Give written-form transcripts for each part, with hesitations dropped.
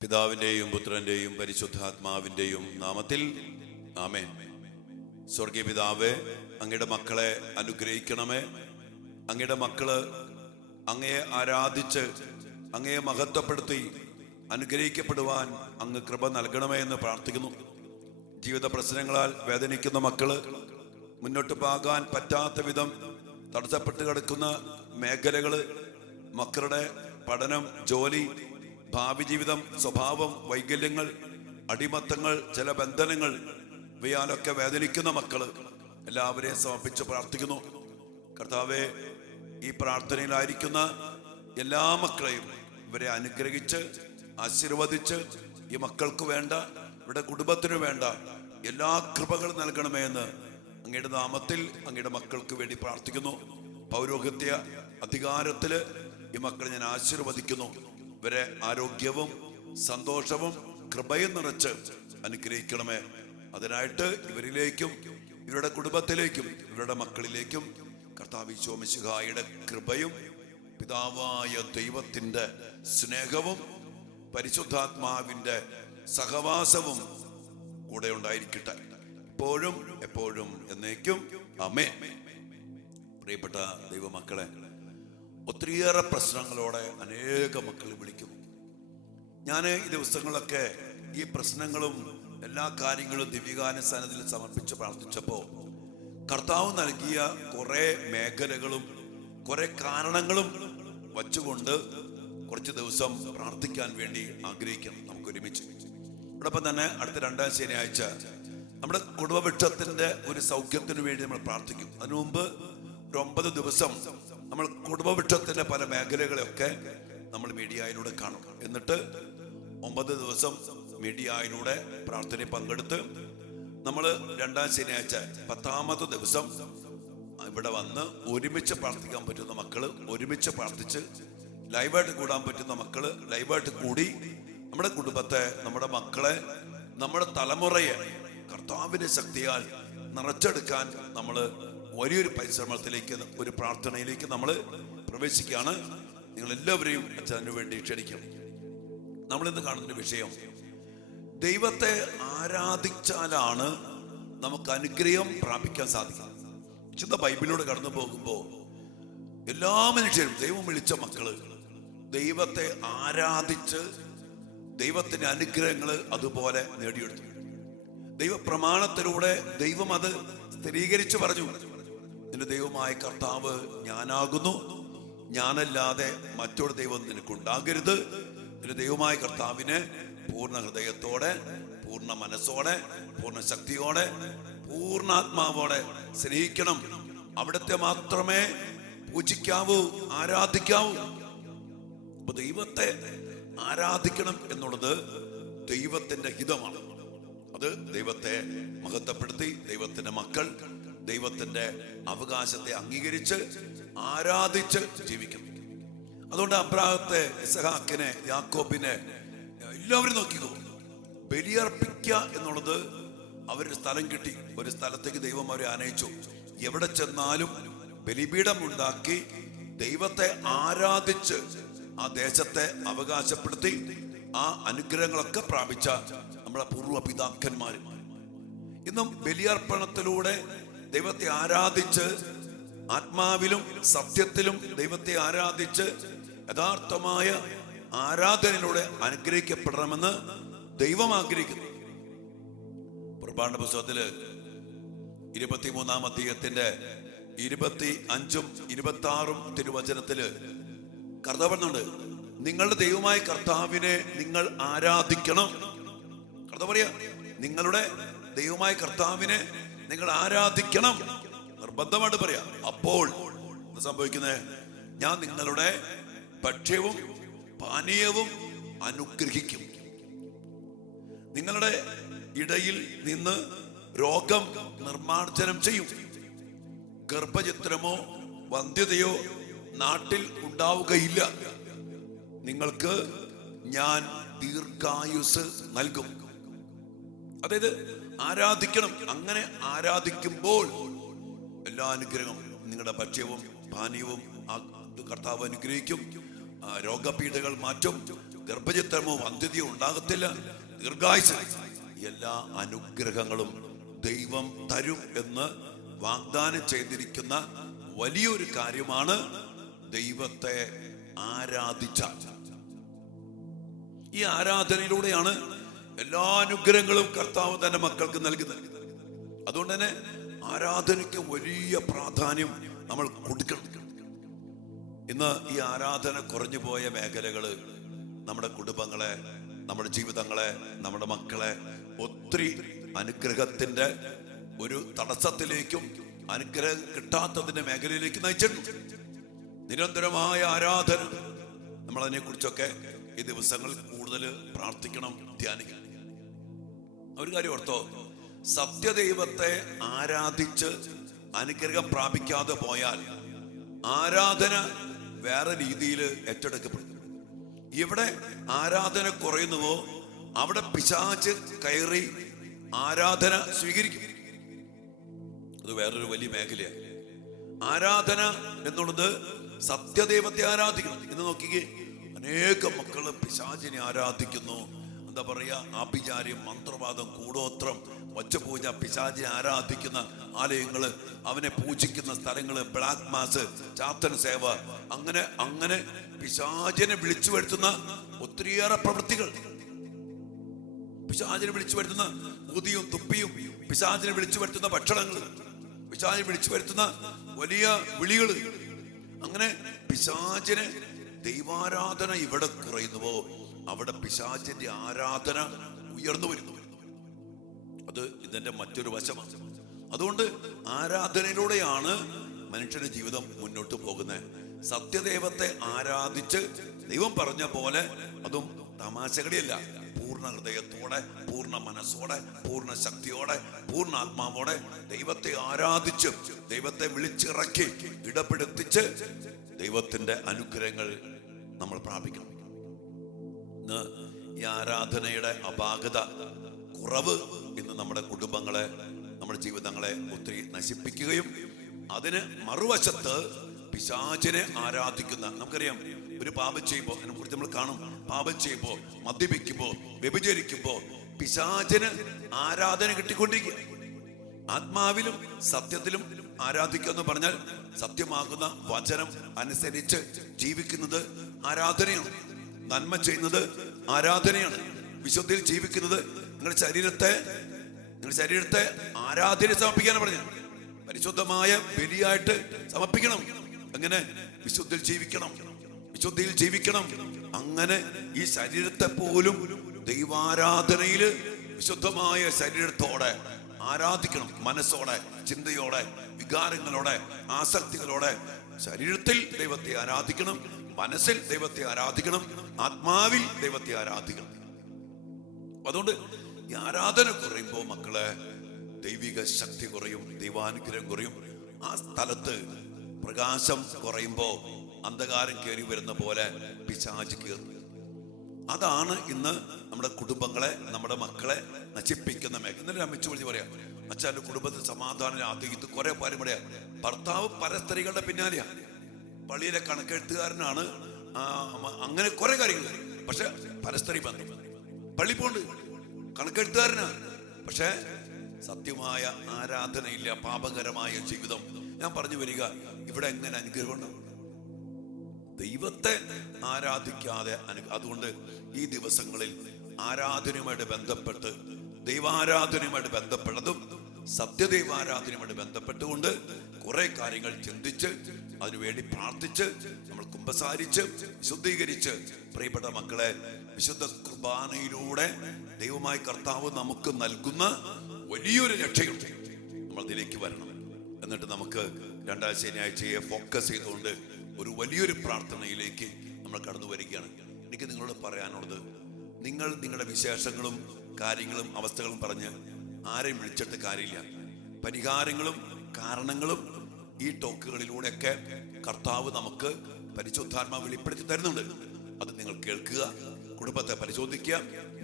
പിതാവിൻ്റെയും പുത്രൻ്റെയും പരിശുദ്ധാത്മാവിൻ്റെയും നാമത്തിൽ ആമേൻ. സ്വർഗീയ പിതാവേ, അങ്ങയുടെ മക്കളെ അനുഗ്രഹിക്കണമേ. അങ്ങയുടെ മക്കള് അങ്ങയെ ആരാധിച്ച് അങ്ങയെ മഹത്വപ്പെടുത്തി അനുഗ്രഹിക്കപ്പെടുവാൻ അങ്ങ് കൃപ നൽകണമേ എന്ന് പ്രാർത്ഥിക്കുന്നു. ജീവിത പ്രശ്നങ്ങളാൽ വേദനിക്കുന്ന മക്കള്, മുന്നോട്ട് പോകാൻ പറ്റാത്ത വിധം തടസ്സപ്പെട്ട് കിടക്കുന്ന മേഖലകള്, മക്കളുടെ പഠനം, ജോലി, ഭാവി ജീവിതം, സ്വഭാവം, വൈകല്യങ്ങൾ, അടിമത്തങ്ങൾ, ചില ബന്ധനങ്ങൾ, ഇവയാലൊക്കെ വേദനിക്കുന്ന മക്കള് എല്ലാവരെയും സമർപ്പിച്ച് പ്രാർത്ഥിക്കുന്നു. കർത്താവെ, ഈ പ്രാർത്ഥനയിലായിരിക്കുന്ന എല്ലാ മക്കളെയും ഇവരെ അനുഗ്രഹിച്ച് ആശീർവദിച്ച് ഈ മക്കൾക്ക് വേണ്ട, ഇവിടെ കുടുംബത്തിന് വേണ്ട എല്ലാ കൃപകളും നൽകണമേ എന്ന് അങ്ങയുടെ നാമത്തിൽ അങ്ങയുടെ മക്കൾക്ക് വേണ്ടി പ്രാർത്ഥിക്കുന്നു. പൗരോഹിത്യ അധികാരത്തില് ഈ മക്കളെ ഞാൻ ആശീർവദിക്കുന്നു. ഇവരെ ആരോഗ്യവും സന്തോഷവും കൃപയും നിറച്ച് അനുഗ്രഹിക്കണമേ. അതിനായിട്ട് ഇവരിലേക്കും ഇവരുടെ കുടുംബത്തിലേക്കും ഇവരുടെ മക്കളിലേക്കും കർത്താവ് ഈശോ മിശിഹായുടെ കൃപയും പിതാവായ ദൈവത്തിന്റെ സ്നേഹവും പരിശുദ്ധാത്മാവിന്റെ സഹവാസവും കൂടെ ഉണ്ടായിരിക്കട്ടെ, ഇപ്പോഴും എപ്പോഴും എന്നേക്കും. ആമേൻ. പ്രിയപ്പെട്ട ദൈവമക്കളെ, ഒത്തിരിയേറെ പ്രശ്നങ്ങളോടെ അനേക മക്കൾ വിളിക്കുന്നു. ഞാൻ ഈ ദിവസങ്ങളൊക്കെ ഈ പ്രശ്നങ്ങളും എല്ലാ കാര്യങ്ങളും ദിവ്യകാനുസരണത്തിൽ സമർപ്പിച്ച് പ്രാർത്ഥിച്ചപ്പോൾ കർത്താവ് നൽകിയ കുറെ മേഖലകളും കുറെ കാരണങ്ങളും വച്ചുകൊണ്ട് കുറച്ച് ദിവസം പ്രാർത്ഥിക്കാൻ വേണ്ടി ആഗ്രഹിക്കണം നമുക്ക് ഒരുമിച്ച്. അതോടൊപ്പം തന്നെ അടുത്ത 2ാം ശനിയാഴ്ച നമ്മുടെ കുടുംബവൃക്ഷത്തിന്റെ ഒരു സൗഖ്യത്തിന് വേണ്ടി നമ്മൾ പ്രാർത്ഥിക്കും. അതിനു മുമ്പ് ഒരു 9 ദിവസം നമ്മൾ കുടുംബവൃക്ഷത്തിന്റെ പല മേഖലകളെയൊക്കെ നമ്മൾ മീഡിയയിലൂടെ കാണും. എന്നിട്ട് 9 ദിവസം മീഡിയയിലൂടെ പ്രാർത്ഥനയിൽ പങ്കെടുത്ത് നമ്മൾ 2ാം ശനിയാഴ്ച 10ാമത്തെ ദിവസം ഇവിടെ വന്ന് ഒരുമിച്ച് പ്രാർത്ഥിക്കാൻ പറ്റുന്ന മക്കള് ഒരുമിച്ച് പ്രാർത്ഥിച്ച്, ലൈവായിട്ട് കൂടാൻ പറ്റുന്ന മക്കള് ലൈവായിട്ട് കൂടി നമ്മുടെ കുടുംബത്തെ, നമ്മുടെ മക്കളെ, നമ്മുടെ തലമുറയെ കർത്താവിന്റെ ശക്തിയാൽ നിറച്ചെടുക്കാൻ നമ്മൾ വലിയൊരു പരിശ്രമത്തിലേക്ക്, ഒരു പ്രാർത്ഥനയിലേക്ക് നമ്മൾ പ്രവേശിക്കുകയാണ്. നിങ്ങൾ എല്ലാവരെയും അതിനു വേണ്ടി ക്ഷണിക്കും. നമ്മളിന്ന് കാണുന്ന വിഷയം, ദൈവത്തെ ആരാധിച്ചാലാണ് നമുക്ക് അനുഗ്രഹം പ്രാപിക്കാൻ സാധിക്കുന്നത്. വിശുദ്ധ ബൈബിളിലൂടെ കടന്നു പോകുമ്പോൾ എല്ലാ മനുഷ്യരും, ദൈവം വിളിച്ച മക്കള് ദൈവത്തെ ആരാധിച്ച് ദൈവത്തിന്റെ അനുഗ്രഹങ്ങൾ അതുപോലെ നേടിയെടുത്തു. ദൈവപ്രമാണത്തിലൂടെ ദൈവം അത് സ്ഥിരീകരിച്ചു പറഞ്ഞു. നിന്റെ ദൈവമായ കർത്താവ് ഞാനാകുന്നു, ഞാനല്ലാതെ മറ്റൊരു ദൈവം നിനക്കുണ്ടാകരുത്. നിന്റെ ദൈവമായ കർത്താവിനെ പൂർണ്ണ ഹൃദയത്തോടെ, പൂർണ്ണ മനസ്സോടെ, പൂർണ്ണ ശക്തിയോടെ, പൂർണ്ണാത്മാവോടെ സ്നേഹിക്കണം. അവിടുത്തെ മാത്രമേ പൂജിക്കാവൂ, ആരാധിക്കാവൂ. അപ്പൊ ദൈവത്തെ ആരാധിക്കണം എന്നുള്ളത് ദൈവത്തിന്റെ ഹിതമാണ്. അത് ദൈവത്തെ മഹത്വപ്പെടുത്തി ദൈവത്തിന്റെ മക്കൾ ദൈവത്തിന്റെ അവകാശത്തെ അംഗീകരിച്ച് ആരാധിച്ച് ജീവിക്കണം. അതുകൊണ്ട് അബ്രാഹത്തെ, ഇസഹാക്കിനെ, യാക്കോബിനെ എല്ലാവരും നോക്കിക്കോ. ബലിയർപ്പിക്കുക എന്നുള്ളത് അവരൊരു സ്ഥലം കിട്ടി, ഒരു സ്ഥലത്തേക്ക് ദൈവം അവരെ ആനയിച്ചു. എവിടെ ചെന്നാലും ബലിപീഠം ഉണ്ടാക്കി ദൈവത്തെ ആരാധിച്ച് ആ ദേശത്തെ അവകാശപ്പെടുത്തി ആ അനുഗ്രഹങ്ങളൊക്കെ പ്രാപിച്ച നമ്മുടെ പൂർവ്വ പിതാക്കന്മാര് ഇന്നും ബലിയർപ്പണത്തിലൂടെ ദൈവത്തെ ആരാധിച്ച് ആത്മാവിലും സത്യത്തിലും ദൈവത്തെ ആരാധിച്ച് യഥാർത്ഥമായ ആരാധനയിലൂടെ അനുഗ്രഹിക്കപ്പെടണമെന്ന് ദൈവം ആഗ്രഹിക്കുന്നു. പുറപ്പാടിന്റെ പുസ്തകത്തില് 23-ാം അധ്യായത്തിന്റെ 25-ഉം 26-ഉം തിരുവചനത്തില് കർത്താവ് പറഞ്ഞുണ്ട്, നിങ്ങളുടെ ദൈവമായ കർത്താവിനെ നിങ്ങൾ ആരാധിക്കണം. കർത്താവ് പറയാ, നിങ്ങളുടെ ദൈവമായ കർത്താവിനെ നിങ്ങൾ ആരാധിക്കണം, നിർബന്ധമായിട്ട് പറയാ. അപ്പോൾ എന്താ സംഭവിക്കുന്നത്? ഞാൻ നിങ്ങളുടെ ഭക്ഷ്യവും പാനീയവും അനുഗ്രഹിക്കും. നിങ്ങളുടെ ഇടയിൽ നിന്ന് രോഗം നിർമ്മാർജ്ജനം ചെയ്യും. ഗർഭചിത്രമോ വന്ധ്യതയോ നാട്ടിൽ ഉണ്ടാവുകയില്ല. നിങ്ങൾക്ക് ഞാൻ ദീർഘായുസ് നൽകും. അതായത് ആരാധിക്കണം. അങ്ങനെ ആരാധിക്കുമ്പോൾ എല്ലാ അനുഗ്രഹവും, നിങ്ങളുടെ ഭക്ഷ്യവും പാനീയവും കർത്താവ് അനുഗ്രഹിക്കും. രോഗപീഠകൾ മാറ്റും, ഗർഭചിത്രമോ വന്ധ്യതയോ ഉണ്ടാകത്തില്ല, ദീർഘായുസ്. എല്ലാ അനുഗ്രഹങ്ങളും ദൈവം തരും എന്ന് വാഗ്ദാനം ചെയ്തിരിക്കുന്ന വലിയൊരു കാര്യമാണ് ദൈവത്തെ ആരാധിച്ച. ഈ ആരാധനയിലൂടെയാണ് എല്ലാ അനുഗ്രഹങ്ങളും കർത്താവ് തന്റെ മക്കൾക്ക് നൽകുന്നത്. അതുകൊണ്ട് തന്നെ ആരാധനയ്ക്ക് വലിയ പ്രാധാന്യം നമ്മൾ കൊടുക്കണം. ഇന്ന് ഈ ആരാധന കുറഞ്ഞു പോയ മേഖലകള് നമ്മുടെ കുടുംബങ്ങളെ, നമ്മുടെ ജീവിതങ്ങളെ, നമ്മുടെ മക്കളെ ഒത്തിരി അനുഗ്രഹത്തിന്റെ ഒരു തടസ്സത്തിലേക്കും അനുഗ്രഹം കിട്ടാത്തതിന്റെ മേഖലയിലേക്ക് നയിച്ചിട്ടുണ്ട്. നിരന്തരമായ ആരാധന, നമ്മളതിനെ കുറിച്ചൊക്കെ ഈ ദിവസങ്ങളിൽ കൂടുതൽ പ്രാർത്ഥിക്കണം, ധ്യാനിക്കണം. ഒരു കാര്യം ഓർത്തോ, സത്യദൈവത്തെ ആരാധിച്ച് അനുഗ്രഹം പ്രാപിക്കാതെ പോയാൽ ആരാധന വേറെ രീതിയിൽ ഏറ്റെടുക്കപ്പെടും. ഇവിടെ ആരാധന കുറയുന്നുവോ അവിടെ പിശാച് കയറി ആരാധന സ്വീകരിക്കും. അത് വേറൊരു വലിയ മേഖലയാണ്. ആരാധന എന്നുള്ളത് സത്യദൈവത്തെ ആരാധിക്കണം. ഇന്ന് നോക്കിക്കേ, അനേകം മക്കള് പിശാചിനെ ആരാധിക്കുന്നു. എന്താ പറയാ, ആഭിചാര്യം, മന്ത്രവാദം, കൂടോത്രം, വച്ചപൂജ, പിശാചിനെ ആരാധിക്കുന്ന ആലയങ്ങള്, അവനെ പൂജിക്കുന്ന സ്ഥലങ്ങള്, ബ്ലാക്ക് മാസ്, ചാത്തൻ സേവ, അങ്ങനെ അങ്ങനെ പിശാചിനെ വിളിച്ചു വരുത്തുന്ന ഒത്തിരിയേറെ പ്രവൃത്തികൾ. പിശാചിനെ വിളിച്ചു വരുത്തുന്ന ഊതിയും തുപ്പിയും, പിശാചിനെ വിളിച്ചു വരുത്തുന്ന ഭക്ഷണങ്ങൾ, പിശാചിനെ വിളിച്ചു വരുത്തുന്ന വലിയ വിളികള്. അങ്ങനെ പിശാചിനെ ദൈവാരാധന ഇവിടെ കുറയുന്നുവോ അവിടെ പിശാചിന്റെ ആരാധന ഉയർന്നു വരുന്നു. അത് ഇതിന്റെ മറ്റൊരു വശമാണ്. അതുകൊണ്ട് ആരാധനയിലൂടെയാണ് മനുഷ്യന്റെ ജീവിതം മുന്നോട്ട് പോകുന്നത്. സത്യദൈവത്തെ ആരാധിച്ച് ദൈവം പറഞ്ഞ പോലെ, അതും തമാശകളിയല്ല, പൂർണ്ണ ഹൃദയത്തോടെ, പൂർണ്ണ മനസ്സോടെ, പൂർണ്ണ ശക്തിയോടെ, പൂർണ്ണ ആത്മാവോടെ ദൈവത്തെ ആരാധിച്ച്, ദൈവത്തെ വിളിച്ചിറക്കി ഇടപെടുത്തിച്ച് ദൈവത്തിന്റെ അനുഗ്രഹങ്ങൾ നമ്മൾ പ്രാപിക്കണം. ഇന്ന് ഈ ആരാധനയുടെ അപാകത, കുറവ് ഇന്ന് നമ്മുടെ കുടുംബങ്ങളെ, നമ്മുടെ ജീവിതങ്ങളെ ഒത്തിരി നശിപ്പിക്കുകയും അതിന് മറുവശത്ത് പിശാചിനെ ആരാധിക്കുന്ന, നമുക്കറിയാം, ഒരു പാപം ചെയ്യുമ്പോൾ, അതിനെ കുറിച്ച് നമ്മൾ കാണും, പാപം ചെയ്യുമ്പോൾ, മദ്യപിക്കുമ്പോൾ, വ്യഭിചരിക്കുമ്പോൾ പിശാചിന് ആരാധന കിട്ടിക്കൊണ്ടിരിക്കുക. ആത്മാവിലും സത്യത്തിലും ആരാധിക്കുക എന്ന് പറഞ്ഞാൽ സത്യമാകുന്ന വചനം അനുസരിച്ച് ജീവിക്കുന്നത് ആരാധനയാണ്. നന്മ ചെയ്യുന്നത് ആരാധനയാണ്. വിശുദ്ധിയിൽ ജീവിക്കുന്നത്, നിങ്ങളുടെ ശരീരത്തെ ആരാധന സമർപ്പിക്കാനാണ് പറഞ്ഞത്. പരിശുദ്ധമായ ബലിയായിട്ട് സമർപ്പിക്കണം. അങ്ങനെ വിശുദ്ധിയിൽ ജീവിക്കണം. അങ്ങനെ ഈ ശരീരത്തെ പോലും ദൈവാരാധനയില് വിശുദ്ധമായ ശരീരത്തോടെ ആരാധിക്കണം. മനസ്സോടെ, ചിന്തയോടെ, വികാരങ്ങളോടെ, ആസക്തികളോടെ ശരീരത്തിൽ ദൈവത്തെ ആരാധിക്കണം, മനസ്സിൽ ദൈവത്തെ ആരാധിക്കണം, ആത്മാവിൽ ദൈവത്തെ ആരാധിക്കണം. അതുകൊണ്ട് ഈ ആരാധന കുറയുമ്പോൾ മക്കളെ ദൈവിക ശക്തി കുറയും, ദൈവാനുഗ്രഹം കുറയും. ആ സ്ഥലത്ത് പ്രകാശം കുറയുമ്പോൾ അന്ധകാരം കയറി വരുന്ന പോലെ പിശാച് കയറും. അതാണ് ഇന്ന് നമ്മുടെ കുടുംബങ്ങളെ, നമ്മുടെ മക്കളെ നശിപ്പിക്കുന്ന മേഖല. ഇന്നലെ അമ്മച്ചു വിളിച്ച് പറയാം, അച്ഛൻ്റെ കുടുംബത്തിൽ സമാധാനം ആദ്യം കുറെ പേരും പറയാം, ഭർത്താവ് പല സ്ത്രീകളുടെ പിന്നാലെയാ, പള്ളിയിലെ കണക്കെഴുത്തുകാരനാണ്, അങ്ങനെ കുറെ കാര്യങ്ങൾ. പക്ഷെ പരസ്ത്രീ ബന്ധം, പള്ളി പോണ്ട്, കണക്കെഴുത്തുകാരനാ, പക്ഷെ സത്യമായ ആരാധനയില്ല, പാപകരമായ ജീവിതം. ഞാൻ പറഞ്ഞു വരിക, ഇവിടെ എങ്ങനെ അനുഗ്രഹം ഉണ്ടാവും? ദൈവത്തെ ആരാധിക്കാതെ. അതുകൊണ്ട് ഈ ദിവസങ്ങളിൽ ആരാധനയുമായിട്ട് ബന്ധപ്പെട്ട്, ദൈവാരാധനയുമായിട്ട് ബന്ധപ്പെട്ടതും സത്യദൈവാരാധനയുമായിട്ട് ബന്ധപ്പെട്ടുകൊണ്ട് കുറെ കാര്യങ്ങൾ ചിന്തിച്ച് അതിനുവേണ്ടി പ്രാർത്ഥിച്ച് നമ്മൾ കുമ്പസാരിച്ച് വിശുദ്ധീകരിച്ച് പ്രിയപ്പെട്ട മക്കളെ, വിശുദ്ധ കുർബാനയിലൂടെ ദൈവമായ കർത്താവ് നമുക്ക് നൽകുന്ന വലിയൊരു രക്ഷയുണ്ട്. നമ്മൾ അതിലേക്ക് വരണം. എന്നിട്ട് നമുക്ക് രണ്ടാം ശനിയാഴ്ചയെ ഫോക്കസ് ചെയ്തുകൊണ്ട് ഒരു വലിയൊരു പ്രാർത്ഥനയിലേക്ക് നമ്മൾ കടന്നു വരികയാണ്. എനിക്ക് നിങ്ങളോട് പറയാനുള്ളത്, നിങ്ങൾ നിങ്ങളുടെ വിശേഷങ്ങളും കാര്യങ്ങളും അവസ്ഥകളും പറഞ്ഞ് ആരെയും വിളിച്ചിട്ട് കാര്യമില്ല. പരിഹാരങ്ങളും കാരണങ്ങളും ഈ ടോക്കുകളിലൂടെയൊക്കെ കർത്താവ് നമുക്ക് പരിശുദ്ധാത്മാവ് വെളിപ്പെടുത്തി തരുന്നുണ്ട്. അത് നിങ്ങൾ കേൾക്കുക, കുടുംബത്തെ പരിശോധിക്കുക,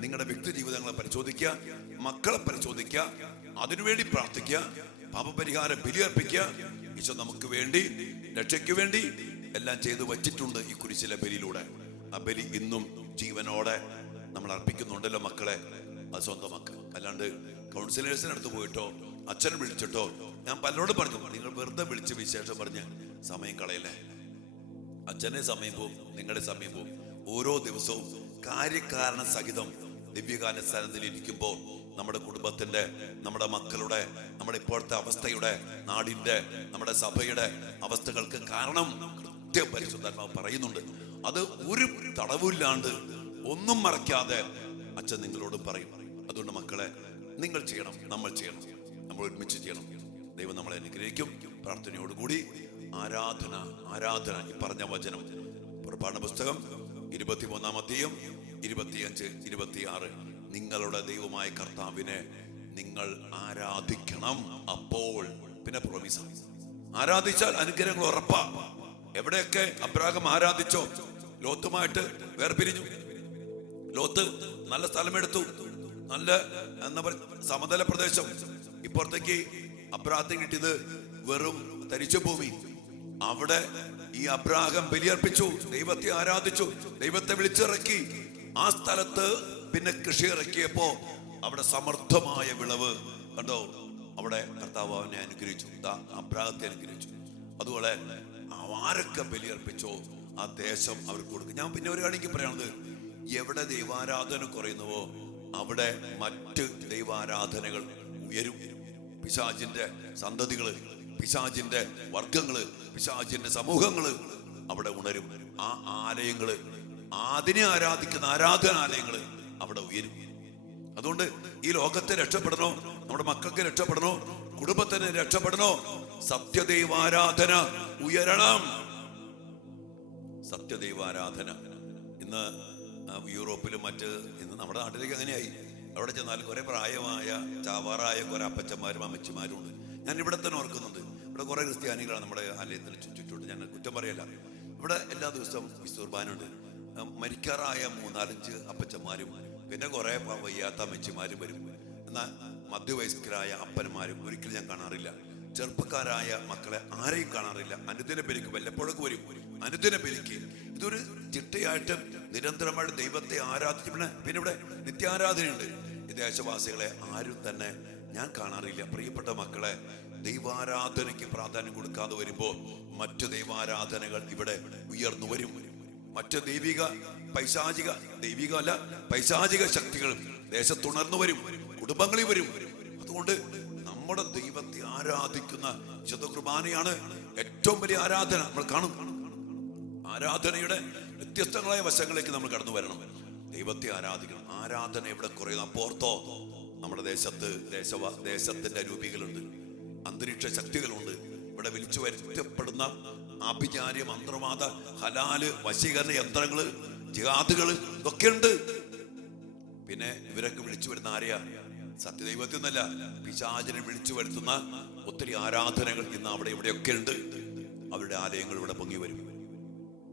നിങ്ങളുടെ വ്യക്തി ജീവിതങ്ങളെ പരിശോധിക്കുക, മക്കളെ പരിശോധിക്കുക, അതിനുവേണ്ടി പ്രാർത്ഥിക്കുക, പാപപരിഹാരം ബലിയർപ്പിക്കുക. ഈശോ നമുക്ക് വേണ്ടി, രക്ഷയ്ക്ക് വേണ്ടി എല്ലാം ചെയ്തു വച്ചിട്ടുണ്ട് ഈ കുരിശിലെ ബലിയിലൂടെ. ആ ബലി ഇന്നും ജീവനോടെ നമ്മൾ അർപ്പിക്കുന്നുണ്ടല്ലോ മക്കളെ. അത് സ്വന്തം മക്കൾ, അല്ലാണ്ട് കൗൺസിലേഴ്സിനടുത്ത് പോയിട്ടോ അച്ഛനെ വിളിച്ചിട്ടോ. ഞാൻ പലരോടും പറഞ്ഞു, നിങ്ങൾ വെറുതെ വിളിച്ച് വിശേഷം പറഞ്ഞ് സമയം കളയല്ലേ. അച്ഛനെ സമയം പോവും, നിങ്ങളുടെ സമയം പോവും. ഓരോ ദിവസവും കാര്യകാരണ സഹിതം ദിവ്യകാല സ്ഥാനത്തിൽ ഇരിക്കുമ്പോൾ നമ്മുടെ കുടുംബത്തിന്റെ, നമ്മുടെ മക്കളുടെ, നമ്മുടെ ഇപ്പോഴത്തെ അവസ്ഥയുടെ, നാടിന്റെ, നമ്മുടെ സഭയുടെ അവസ്ഥകൾക്ക് കാരണം കൃത്യം പരിശുദ്ധാത്മാവ് പറയുന്നുണ്ട്. അത് ഒരു തടവില്ലാണ്ട് ഒന്നും മറയ്ക്കാതെ അച്ഛൻ നിങ്ങളോട് പറയും. അതുകൊണ്ട് മക്കളെ, നിങ്ങൾ ചെയ്യണം, നമ്മൾ ചെയ്യണം, നമ്മൾ ഒരുമിച്ച് ചെയ്യണം. ദൈവം നമ്മളെ അനുഗ്രഹിക്കും. പ്രാർത്ഥനയോടുകൂടി ആരാധന ആരാധന. ഈ പറഞ്ഞ വചനം പുറപ്പാടിന്റെ പുസ്തകം 23-ാം അധ്യായം 25, 26. നിങ്ങളുടെ ദൈവമായ കർത്താവിനെ നിങ്ങൾ ആരാധിക്കണം. അപ്പോൾ പിന്നെ പ്രോമിസ്, ആരാധിച്ചാൽ അനുഗ്രഹങ്ങൾ ഉറപ്പാ. എവിടെയൊക്കെ അബ്രാഹാം ആരാധിച്ചോ, ലോത്തുമായിട്ട് വേർപിരിഞ്ഞു. ലോത്ത് നല്ല സ്ഥലമെടുത്തു, നല്ല എന്താ പറയുക സമതല പ്രദേശം. ഇപ്പുറത്തേക്ക് അബ്രാഹത്തിന് കിട്ടിയത് വെറും തരിച്ച ഭൂമി. അവിടെ ഈ അബ്രാഹാം ബലിയർപ്പിച്ചു, ദൈവത്തെ ആരാധിച്ചു, ദൈവത്തെ വിളിച്ചിറക്കി. ആ സ്ഥലത്ത് പിന്നെ കൃഷി ഇറക്കിയപ്പോ അവിടെ സമർത്ഥമായ വിളവ് കണ്ടോ. അവിടെ കർത്താവ് അവനെ അനുഗ്രഹിച്ചു, അബ്രാഹത്തെ അനുഗ്രഹിച്ചു. അതുപോലെ ആരൊക്കെ ബലിയർപ്പിച്ചോ ആ ദേശം അവർക്ക് കൊടുക്കും. ഞാൻ പിന്നെ ഒരു കാണിക്ക് പറയണത്, എവിടെ ദൈവാരാധന കുറയുന്നുവോ അവിടെ മറ്റ് ദൈവാരാധനകൾ ഉയരും. പിശാചിന്റെ സന്തതികള്, പിശാചിന്റെ വർഗങ്ങള്, പിശാചിന്റെ സമൂഹങ്ങള് അവിടെ ഉണരും. ആ ആലയങ്ങള്, അതിനെ ആരാധിക്കുന്ന ആരാധനാലയങ്ങള് അവിടെ ഉയരും. അതുകൊണ്ട് ഈ ലോകത്തെ രക്ഷപ്പെടണോ, നമ്മുടെ മക്കൾക്ക് രക്ഷപ്പെടണോ, കുടുംബത്തിന് രക്ഷപ്പെടണോ, സത്യദൈവാരാധന ഉയരണം. സത്യദൈവാരാധന ഇന്ന് യൂറോപ്പിലും ഇന്ന് നമ്മുടെ നാട്ടിലേക്ക് അങ്ങനെയായി. അവിടെ ചെന്നാലും കുറെ പ്രായമായ ചാവാറായ കുറെ അപ്പച്ചന്മാരും അമ്മച്ചിമാരും ഉണ്ട്. ഞാൻ ഇവിടെ തന്നെ ഓർക്കുന്നുണ്ട്, ഇവിടെ കുറെ ക്രിസ്ത്യാനികളാണ് നമ്മുടെ ആലയത്തിൽ ചുറ്റുണ്ട്. ഞാൻ കുറ്റം പറയല്ല. ഇവിടെ എല്ലാ ദിവസവും വിസ്തുർബാനുണ്ട്. മരിക്കാറായ 3-4 അപ്പച്ചന്മാരും പിന്നെ കുറെ വയ്യാത്ത അമ്മച്ചിമാരും വരും. എന്നാൽ മധ്യവയസ്കരായ അപ്പന്മാരും ഒരിക്കലും ഞാൻ കാണാറില്ല. ചെറുപ്പക്കാരായ മക്കളെ ആരെയും കാണാറില്ല. അനുദിന ബലിക്ക് വല്ലപ്പോഴൊക്കെ വരും, അനുദിന ബലിക്ക്. ഇതൊരു ചിട്ടയായിട്ട് നിരന്തരമായിട്ട് ദൈവത്തെ ആരാധിച്ച് പിന്നെ ഇവിടെ നിത്യാരാധനയുണ്ട്. ഈ ദേശവാസികളെ ആരും തന്നെ ഞാൻ കാണാറില്ല. പ്രിയപ്പെട്ട മക്കളെ, ദൈവാരാധനയ്ക്ക് പ്രാധാന്യം കൊടുക്കാതെ വരുമ്പോൾ മറ്റു ദൈവാരാധനകൾ ഇവിടെ ഉയർന്നു വരും. മറ്റ് പൈശാചിക ശക്തികൾ ദേശത്തുണർന്നു വരും, കുടുംബങ്ങളിൽ വരും. അതുകൊണ്ട് നമ്മുടെ ദൈവത്തെ ആരാധിക്കുന്ന വിശുദ്ധ കുർബാനയാണ് ഏറ്റവും വലിയ ആരാധന. നമ്മൾ കാണും, ആരാധനയുടെ വ്യത്യസ്തങ്ങളായ വശങ്ങളിലേക്ക് നമ്മൾ കടന്നു വരണം. ദൈവത്തെ ആരാധിക്കണം. ആരാധന എവിടെ കുറയുന്ന പോർത്തോ നമ്മുടെ ദേശത്തിന്റെ രൂപികളുണ്ട്, അന്തരീക്ഷ ശക്തികളുണ്ട്. ഇവിടെ വിളിച്ചു വരുത്തപ്പെടുന്ന ആഭിചാര്യ, മന്ത്രവാദ, ഹലാല്, വശീകരണ യന്ത്രങ്ങള്, ജിഹാദുകള് ഇതൊക്കെ ഉണ്ട്. പിന്നെ ഇവരൊക്കെ വിളിച്ചു വരുന്ന ആരെയാ? സത്യദൈവത്തിൽ നിന്നല്ല, പിശാചിനെ വിളിച്ചു വരുത്തുന്ന ഒത്തിരി ആരാധനകൾ ഇന്ന് അവിടെ ഇവിടെയൊക്കെ ഉണ്ട്. അവരുടെ ആലയങ്ങൾ ഇവിടെ പൊങ്ങി വരും.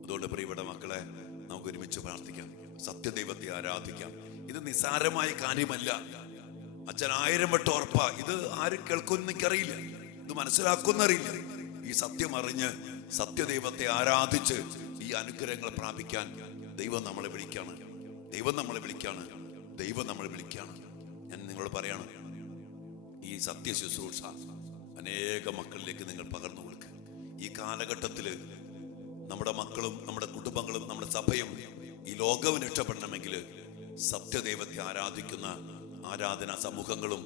അതുകൊണ്ട് പ്രിയപ്പെട്ട മക്കളെ, നമുക്ക് ഒരുമിച്ച് പ്രാർത്ഥിക്കാം, സത്യദൈവത്തെ ആരാധിക്കാം. ഇത് നിസ്സാരമായ കാര്യമല്ല. അച്ഛൻ 1000 വട്ടം ഉറപ്പാ. ഇത് ആരും കേൾക്കുമെന്ന് എനിക്കറിയില്ല, ഇത് മനസ്സിലാക്കുന്നറിയില്ല. ഈ സത്യം അറിഞ്ഞ് സത്യദൈവത്തെ ആരാധിച്ച് ഈ അനുഗ്രഹങ്ങൾ പ്രാപിക്കാൻ ദൈവം നമ്മളെ വിളിക്കാണ്. ഞാൻ നിങ്ങളോട് പറയാണ്, ഈ സത്യ ശുശ്രൂഷ അനേക മക്കളിലേക്ക് നിങ്ങൾ പകർന്നു കൊടുക്കുക. ഈ കാലഘട്ടത്തില് നമ്മുടെ മക്കളും നമ്മുടെ കുടുംബങ്ങളും നമ്മുടെ സഭയും ഈ ലോകവും രക്ഷപ്പെടണമെങ്കിൽ സത്യദൈവത്തെ ആരാധിക്കുന്ന ആരാധന സമൂഹങ്ങളും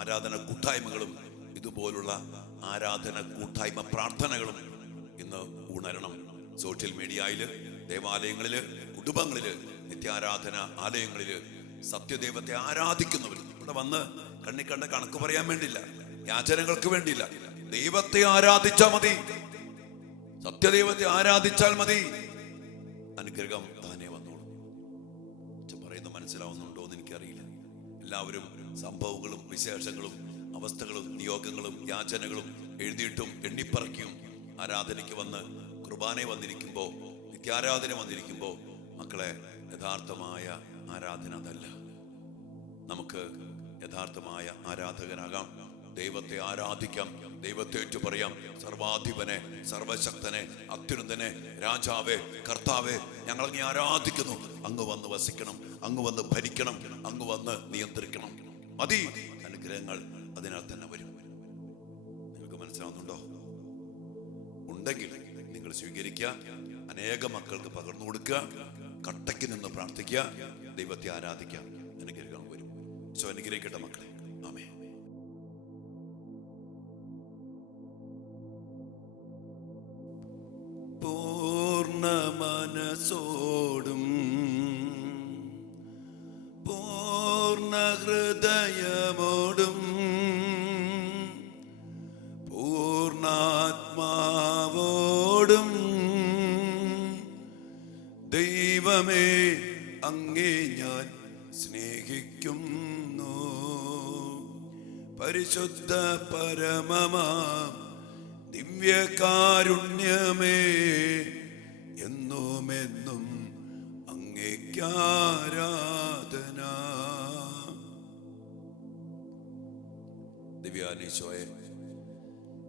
ആരാധന കൂട്ടായ്മകളും ഇതുപോലുള്ള ആരാധന കൂട്ടായ്മ പ്രാർത്ഥനകളും ഇന്ന് ഉണരണം. സോഷ്യൽ മീഡിയയില്, ദേവാലയങ്ങളില്, കുടുംബങ്ങളില്, നിത്യാരാധന ആലയങ്ങളില് സത്യദൈവത്തെ ആരാധിക്കുന്നവർ ഇവിടെ വന്ന് കണ്ണിക്കണ്ട കണക്ക് പറയാൻ വേണ്ടിയില്ല, യാചനകൾക്ക് വേണ്ടിയില്ല. ദൈവത്തെ ആരാധിച്ചാൽ മതി, സത്യദൈവത്തെ ആരാധിച്ചാൽ മതി, അനുഗ്രഹം താനേ വന്നോളൂ. പറയുന്നത് മനസ്സിലാവുന്നുണ്ടോ എന്ന് എനിക്കറിയില്ല. എല്ലാവരും സംഭവങ്ങളും വിശേഷങ്ങളും അവസ്ഥകളും നിയോഗങ്ങളും യാചനകളും എഴുതിയിട്ടും എണ്ണിപ്പറക്കിയും ആരാധനയ്ക്ക് വന്ന് കുർബാന വന്നിരിക്കുമ്പോ, നിത്യാരാധന വന്നിരിക്കുമ്പോ മക്കളെ, യഥാർത്ഥമായ ആരാധന അതല്ല. നമുക്ക് യഥാർത്ഥമായ ആരാധകനാകാം. ദൈവത്തെ ആരാധിക്കാം, ദൈവത്തെ ഏറ്റു പറയാം. സർവാധിപനെ, സർവശക്തനെ, അത്യുന്നതനെ, രാജാവേ, കർത്താവേ, ഞങ്ങൾ അങ്ങേ ആരാധിക്കുന്നു. അങ്ങ് വന്ന് വസിക്കണം, അങ്ങ് വന്ന് ഭരിക്കണം, അങ്ങ് വന്ന് നിയന്ത്രിക്കണം. മതി, അനുഗ്രഹങ്ങൾ അതിനാൽ തന്നെ വരും. നിങ്ങൾക്ക് മനസ്സിലാവുന്നുണ്ടോ? ഉണ്ടെങ്കിൽ നിങ്ങൾ സ്വീകരിക്കുക, അനേക മക്കൾക്ക് പകർന്നു കൊടുക്കുക, കട്ടയ്ക്ക് നിന്ന് പ്രാർത്ഥിക്കുക, ദൈവത്തെ ആരാധിക്കുക. അനുഗ്രഹങ്ങൾ വരും. അനുഗ്രഹിക്കട്ടെ മക്കളെ. ആമേൻ. പൂർണ്ണ മനസ്സോടും പൂർണ്ണ ഹൃദയമോടും പൂർണ്ണാത്മാവോടും ദൈവമേ അങ്ങേ ഞാൻ സ്നേഹിക്കുന്നു. പരിശുദ്ധ പരമമാം ദിവ്യകാരുണ്യമേ, എന്നുമെന്നും അങ്ങേക്കാരാധന. ദിവ്യാനീശോയെ,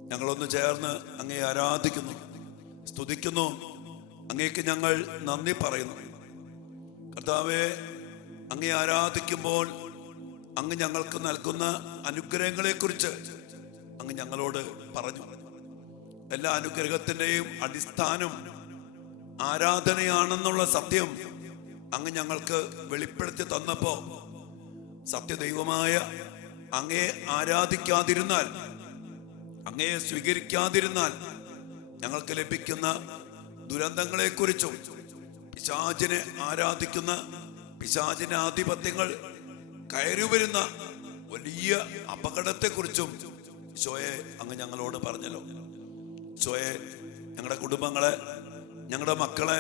ഞങ്ങളൊന്ന് ചേർന്ന് അങ്ങേ ആരാധിക്കുന്നു, സ്തുതിക്കുന്നു. അങ്ങേക്ക് ഞങ്ങൾ നന്ദി പറയുന്നു. കർത്താവേ, അങ്ങേ ആരാധിക്കുമ്പോൾ അങ്ങ് ഞങ്ങൾക്ക് നൽകുന്ന അനുഗ്രഹങ്ങളെ കുറിച്ച് അങ്ങ് ഞങ്ങളോട് പറഞ്ഞു. എല്ലാ അനുഗ്രഹത്തിന്റെയും അടിസ്ഥാനം ആരാധനയാണെന്നുള്ള സത്യം അങ്ങ് ഞങ്ങൾക്ക് വെളിപ്പെടുത്തി തന്നപ്പോ, സത്യദൈവമായ അങ്ങയെ ആരാധിക്കാതിരുന്നാൽ, അങ്ങയെ സ്വീകരിക്കാതിരുന്നാൽ ഞങ്ങൾക്ക് ലഭിക്കുന്ന ദുരന്തങ്ങളെ കുറിച്ചും പിശാചിനെ ആരാധിക്കുന്ന പിശാചിന്റെ ആധിപത്യങ്ങൾ കയറി വരുന്ന വലിയ അപകടത്തെക്കുറിച്ചും ഈശോയെ അങ്ങ് ഞങ്ങളോട് പറഞ്ഞല്ലോ. ഈശോയെ, ഞങ്ങളുടെ കുടുംബങ്ങളെ, ഞങ്ങളുടെ മക്കളെ,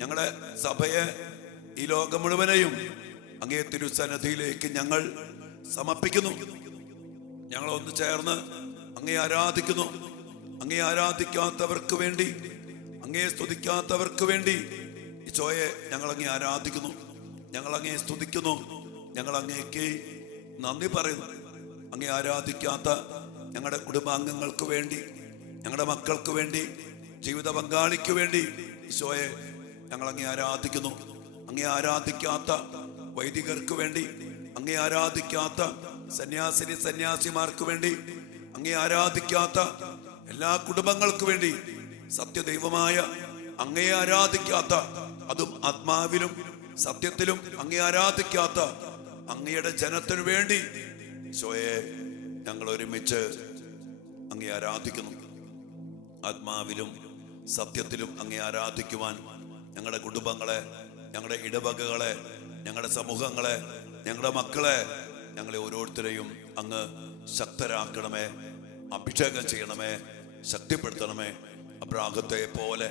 ഞങ്ങളുടെ സഭയെ, ഈ ലോകം മുഴുവനെയും അങ്ങേ തിരുസന്നിധിയിലേക്ക് ഞങ്ങൾ സമർപ്പിക്കുന്നു. ഞങ്ങളൊന്ന് ചേർന്ന് അങ്ങേ ആരാധിക്കുന്നു. അങ്ങേ ആരാധിക്കാത്തവർക്ക് വേണ്ടി, അങ്ങേ സ്തുതിക്കാത്തവർക്ക് വേണ്ടി ഈശോയെ ഞങ്ങൾ അങ്ങേ ആരാധിക്കുന്നു, ഞങ്ങൾ അങ്ങേ സ്തുതിക്കുന്നു, ഞങ്ങൾ അങ്ങേക്ക് നന്ദി പറയുന്നു. അങ്ങേ ആരാധിക്കാത്ത ഞങ്ങളുടെ കുടുംബാംഗങ്ങൾക്ക് വേണ്ടി, ഞങ്ങളുടെ മക്കൾക്ക് വേണ്ടി, ജീവിത പങ്കാളിക്ക് വേണ്ടി ഈശോയെ ഞങ്ങൾ അങ്ങേ ആരാധിക്കുന്നു. അങ്ങേ ആരാധിക്കാത്ത വൈദികർക്ക് വേണ്ടി, അങ്ങേ ആരാധിക്കാത്ത സന്യാസിമാർക്ക് വേണ്ടി, അങ്ങേ ആരാധിക്കാത്ത എല്ലാ കുടുംബങ്ങൾക്ക് വേണ്ടി, സത്യദൈവമായ അങ്ങേ ആരാധിക്കാത്ത, അതും ആത്മാവിലും സത്യത്തിലും അങ്ങേ ആരാധിക്കാത്ത അങ്ങയുടെ ജനത്തിനു വേണ്ടി ഈശോയെ ഞങ്ങൾ ഒരുമിച്ച് അങ്ങേ ആരാധിക്കുന്നു. ആത്മാവിലും സത്യത്തിലും അങ്ങേ ആരാധിക്കുവാൻ ഞങ്ങളുടെ കുടുംബങ്ങളെ, ഞങ്ങളുടെ ഇടവകകളെ, ഞങ്ങളുടെ സമൂഹങ്ങളെ, ഞങ്ങളുടെ മക്കളെ, ഞങ്ങളെ ഓരോരുത്തരെയും അങ്ങ് ശക്തരാക്കണമേ, അഭിഷേകം ചെയ്യണമേ, ശക്തിപ്പെടുത്തണമേ. അബ്രാഹത്തെ പോലെ,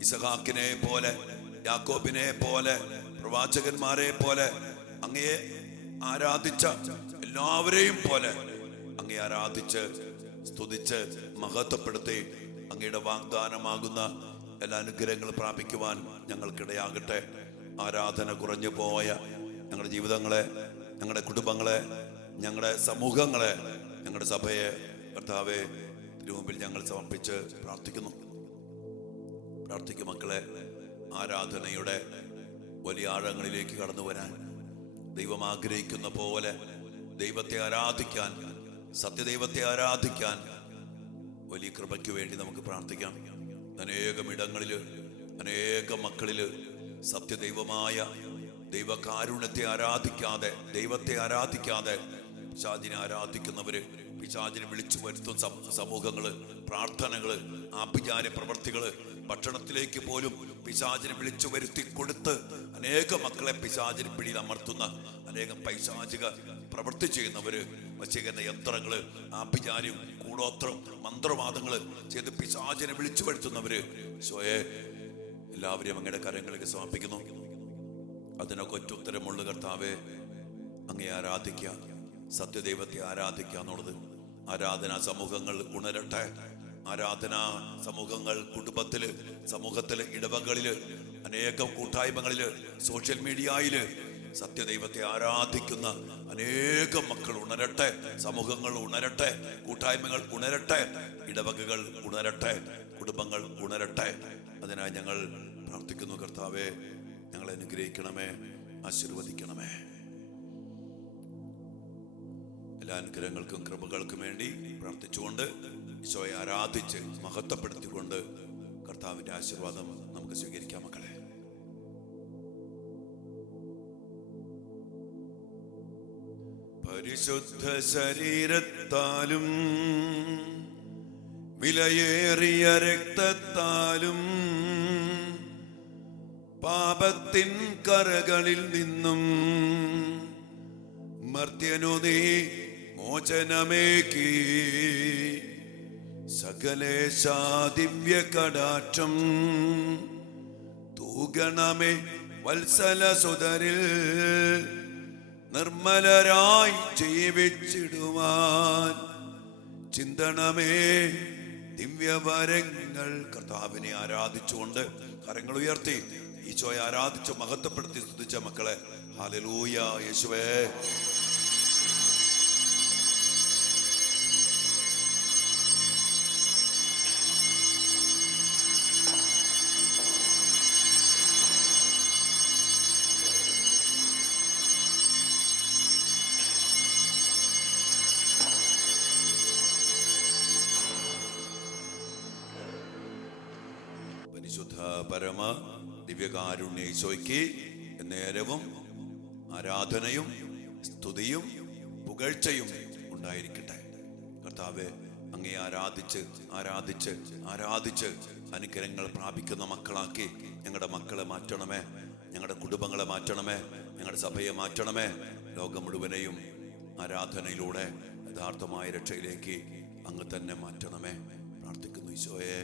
ഇസഹാക്കിനെ പോലെ, യാക്കോബിനെ പോലെ, പ്രവാചകന്മാരെ പോലെ, അങ്ങയെ ആരാധിച്ച എല്ലാവരെയും പോലെ അങ്ങയെ ആരാധിച്ച് സ്തുതിച്ച് മഹത്വപ്പെടുത്തി അങ്ങയുടെ വാഗ്ദാനമാകുന്ന എല്ലാ അനുഗ്രഹങ്ങളും പ്രാപിക്കുവാൻ ഞങ്ങൾക്കിടയാകട്ടെ. ആരാധന കുറഞ്ഞു പോയ ഞങ്ങളുടെ ജീവിതങ്ങളെ, ഞങ്ങളുടെ കുടുംബങ്ങളെ, ഞങ്ങളുടെ സമൂഹങ്ങളെ, ഞങ്ങളുടെ സഭയെ കർത്താവേ തിരുമുമ്പിൽ ഞങ്ങൾ സമർപ്പിച്ച് പ്രാർത്ഥിക്കുന്നു. പ്രാർത്ഥിക്കും മക്കളെ, ആരാധനയുടെ വലിയ ആഴങ്ങളിലേക്ക് കടന്നു വരാൻ, ദൈവം ആഗ്രഹിക്കുന്ന പോലെ ദൈവത്തെ ആരാധിക്കാൻ, സത്യദൈവത്തെ ആരാധിക്കാൻ വലിയ കൃപയ്ക്ക് വേണ്ടി നമുക്ക് പ്രാർത്ഥിക്കാം. അനേകം ഇടങ്ങളില്, അനേകം മക്കളില് സത്യദൈവമായ ദൈവകാരുണ്യത്തെ ആരാധിക്കാതെ, ദൈവത്തെ ആരാധിക്കാതെ പിശാചിനെ ആരാധിക്കുന്നവര്, പിശാചിനെ വിളിച്ചു വരുത്തുന്ന സമൂഹങ്ങള്, പ്രാർത്ഥനകള്, ആഭിചാര പ്രവർത്തികള്, ഭക്ഷണത്തിലേക്ക് പോലും പിശാചിനെ വിളിച്ചു വരുത്തി കൊടുത്ത് അനേക മക്കളെ പിശാചിന് പിടിയിൽ അമർത്തുന്ന അനേകം പൈശാചിക പ്രവൃത്തി ചെയ്യുന്നവര്, വശീകരണ യന്ത്രങ്ങള്, ആഭിചാര്യം, കൂടോത്രം, മന്ത്രവാദങ്ങള് ചെയ്ത് പിശാചിനെ വിളിച്ചു വരുത്തുന്നവര് സ്വയെ എല്ലാവരെയും അങ്ങയുടെ കരങ്ങളിലേക്ക് സമർപ്പിക്കുന്നു. അതിനൊക്കെ ഒറ്റ ഉത്തരമുള്ള കർത്താവെ, അങ്ങയെ ആരാധിക്കുക, സത്യദൈവത്തെ ആരാധിക്കുക എന്നുള്ളത്. ആരാധനാ സമൂഹങ്ങൾ ഉണരട്ടെ. ആരാധനാ സമൂഹങ്ങൾ കുടുംബത്തില്, സമൂഹത്തില്, ഇടവകളില്, അനേകം കൂട്ടായ്മകളില്, സോഷ്യൽ മീഡിയയില് സത്യദൈവത്തെ ആരാധിക്കുന്ന അനേകം മക്കൾ ഉണരട്ടെ, സമൂഹങ്ങൾ ഉണരട്ടെ, കൂട്ടായ്മകൾ ഉണരട്ടെ, ഇടവകകൾ ഉണരട്ടെ, കുടുംബങ്ങൾ ഉണരട്ടെ. അതിനായി ഞങ്ങൾ പ്രാർത്ഥിക്കുന്നു. കർത്താവേ, ഞങ്ങളെ അനുഗ്രഹിക്കണമേ, ആശീർവദിക്കണമേ. എല്ലാ അനുഗ്രഹങ്ങൾക്കും കൃപകൾക്കും വേണ്ടി പ്രാർത്ഥിച്ചുകൊണ്ട് ഈശോയെ ആരാധിച്ച് മഹത്വപ്പെടുത്തിക്കൊണ്ട് കർത്താവിന്റെ ആശീർവാദം നമുക്ക് സ്വീകരിക്കാം. മക്കളെ, പരിശുദ്ധ ശരീരത്താലും വിലയേറിയ രക്തത്താലും പാപത്തിൻ കറകളിൽ നിന്നും മർത്യനു നീ മോചനമേകി സകലേശാ ദിവ്യ കടാക്ഷം തൂകണമേ വത്സല സുതരിൽ നിർമ്മലരായി ജീവിച്ചിടുവാൻ ചിന്തണമേ ദിവ്യവരങ്ങൾ. കർത്താവിനെ ആരാധിച്ചുകൊണ്ട് കരങ്ങൾ ഉയർത്തി ഈശോയെ ആരാധിച്ച് മഹത്വപ്പെടുത്തി സ്തുതിച്ച മക്കളെ, ഹല്ലേലൂയ. യേശുവേ, പരിശുദ്ധ പരമ ദിവ്യകാരുണ്യ ഈശോയ്ക്ക് നേരവും ആരാധനയും സ്തുതിയും പുകഴ്ചയും ഉണ്ടായിരിക്കട്ടെ. കർത്താവേ, അങ്ങേ ആരാധിച്ച് ആരാധിച്ച് ആരാധിച്ച് അനുഗ്രഹങ്ങൾ പ്രാപിക്കുന്ന മക്കളാക്കി ഞങ്ങളുടെ മക്കളെ മാറ്റണമേ, ഞങ്ങളുടെ കുടുംബങ്ങളെ മാറ്റണമേ, ഞങ്ങളുടെ സഭയെ മാറ്റണമേ. ലോകം മുഴുവനെയും ആരാധനയിലൂടെ യഥാർത്ഥമായ രക്ഷയിലേക്ക് അങ്ങ് തന്നെ മാറ്റണമേ. പ്രാർത്ഥിക്കുന്നു ഈശോയെ.